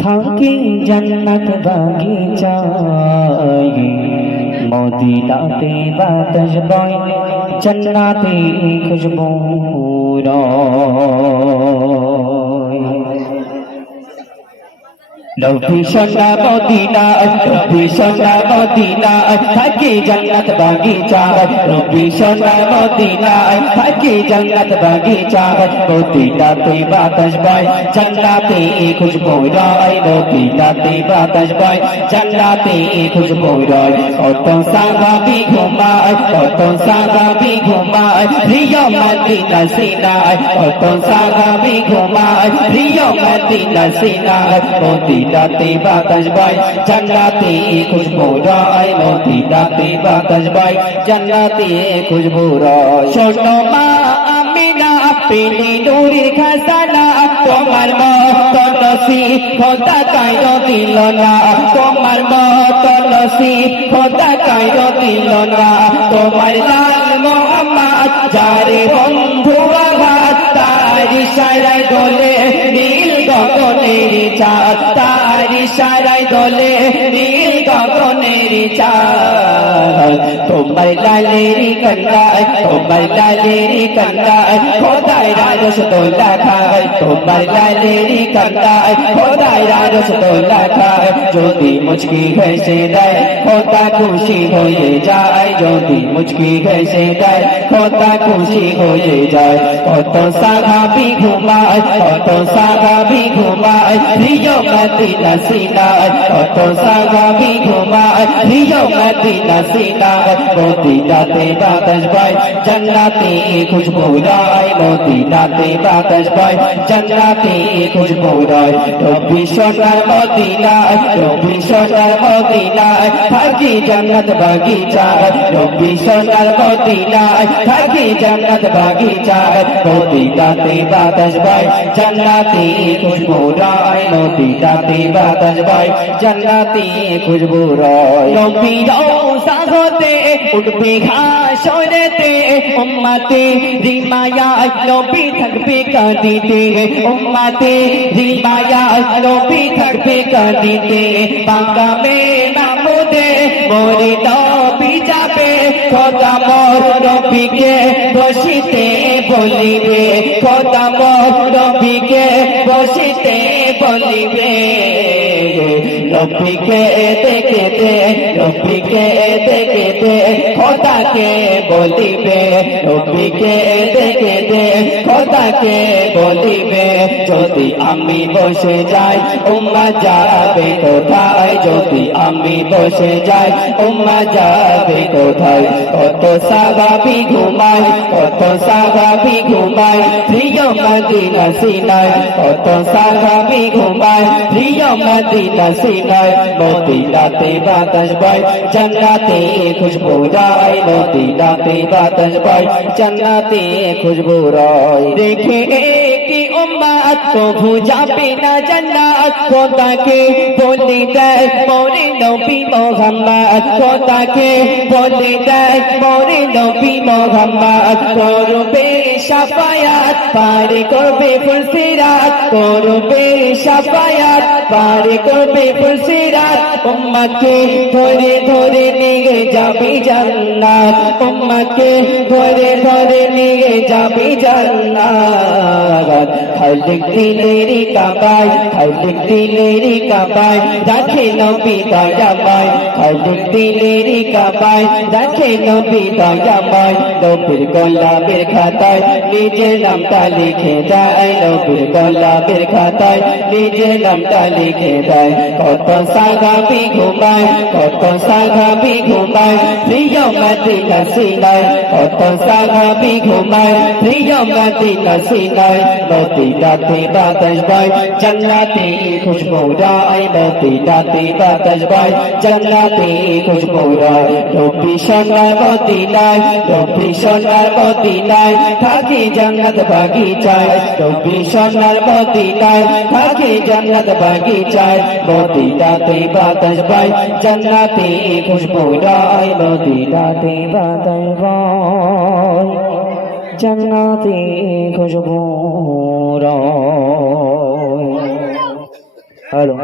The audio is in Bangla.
থাকি জান্নাত বাগিচায় মদিনাতে বাতাস বয় জান্নাতে খুশবু রবি সোনা মদিনা রবি সোনা মদিনা থাকি জান্নাত বাগিচা রবি সোনা মদিনা থাকি জান্নাত বাগিচা মদিনাতে বাতাস বয় জান্নাতে খুশবু রয় মদিনাতে বাতাস বয় জান্নাতে খুশবু রয় কত সাহাবী ঘুমায় কত সাহাবী ঘুমায় প্রিয় মদিনা সিনায় কত সাহাবী ঘুমায় প্রিয় মদিনা সিনায় মদিনাতে বাতাস বয় জান্নাতে খুশবু রয় মদিনাতে বাতাস বয় জান্নাতে খুশবু রয় শোনো মা আমিনা পেলি নূরের খাজানা তোমার মত নসিব খোদা কায়ো দিল না তোমার মত নসিব খোদা কায়ো দিল না তোমার লাল মোহাম্মদ যারে বন্ধু আঘাত তার ইশারায় দোলে নীল গগনের চাঁদ তার ইশারায় দোলে নীল গগনের চাঁদ তোমার লালেরি কন্যায় তোমার লালেরি কন্যায় খোদায় রাজস দোলা খায় তোমার লালেরি কন্যায় খোদায় রাজস দোলা খায় যদি মুচকি হেসে দেয় খোদা খুশি হয়ে যায় যদি মুচকি হেসে দেয় খোদা খুশি হয়ে যায় কত সাহাবী ঘুমায় কত সাহাবী ঘুমায় প্রিয় মদিনা সিনায় কত সাহাবী ঘুমায় প্রিয় মদিনা সিনায় মদিনাতে বাতাস বয় জান্নাতে খুশবু রয় মদিনাতে বাতাস বয় জান্নাতে খুশবু রয় রবি সোনার মদিনায় রবি সোনার মদিনায় থাকি জান্নাত বাগিচায় রবি সোনার মদিনায় থাকি জান্নাত বাগিচায় মদিনাতে বাতাস বয় জান্নাতে খুশবু রয় মদিনাতে বাতাস বয় জান্নাতে খুশবু রয় নবী রওজা হতে উঠবে হাসরেতে উম্মতে রিমায়াত নবী থাকবে কাঁদিতে উম্মতে রিমায়াত নবী থাকবে কাঁদিতে বাঁকাবে নামুদে মোরে নবী যাবে খোদা মোর নবীকে বসিতে বলিবে খোদা মোর নবীকে বসিতে বলিবে নবীকে দেখতে নবীকে দেখতে খোদাকে বলিবে নবীকে দেখতে খোদাকে বলিবে যদি আমি বসে যাই উম্মা যাবে কোথায় যদি আমি বসে যাই উম্মা যাবে কোথায় কত সাহাবী ঘুমায় কত সাহাবী ঘুমায় প্রিয় মদিনা সিনায় কত সাহাবী ঘুমায় প্রিয় মদিনা সিনায় মদিনাতে বাতাস বয় জান্নাতে খুশবু রয় মদিনাতে বাতাস বয় জান্নাতে খুশবু রয় দেখে কি উম্মত কবু যাবে না জান্নাত খোদাকে বলে দেয় মোরে নবী মুহাম্মদ খোদাকে বলে দেয় মোরে নবী মুহাম্মদ করবে শাফায়াত পার করবে ফুলসিরাত করবে শাফায়াত পার করবে ফুলসিরাত উম্মতকে ধরে ধরে নিয়ে যাবে জান্নাত উম্মতকে ধরে ধরে নিয়ে যাবে জান্নাত খালিক দিলেরি কাবায় খালিক দিলেরি কাবায় রাখে নবী দয়াময় খালিক দিলেরি কাবায় রাখে নবী দয়াময় নবীর গোলামের খাতায় নিজের নামটা লিখে দেয় নবীর গোলামের খাতায় নিজের নামটা লিখে দেয় কত সাহাবী ঘুমায় কত সাহাবী ঘুমায় প্রিয় মদিনা সিনায় কত সাহাবী ঘুমায় প্রিয় মদিনা সিনায় মদিনাতে বাতাস বয় জান্নাতে খুশবু রয় মদিনাতে বাতাস বয় জান্নাতে খুশবু রয় রবি সোনার মদিনায় রবি সোনার মদিনায় থাকি জান্নাত বাগিচায় রবি সোনার মদিনায় থাকি জান্নাত বাগিচায় মদিনাতে বাতাস বয় জান্নাতে খুশবু রয় মদিনাতে বাতাস বয় জান্নাতি খুশবু রয়। হ্যালো।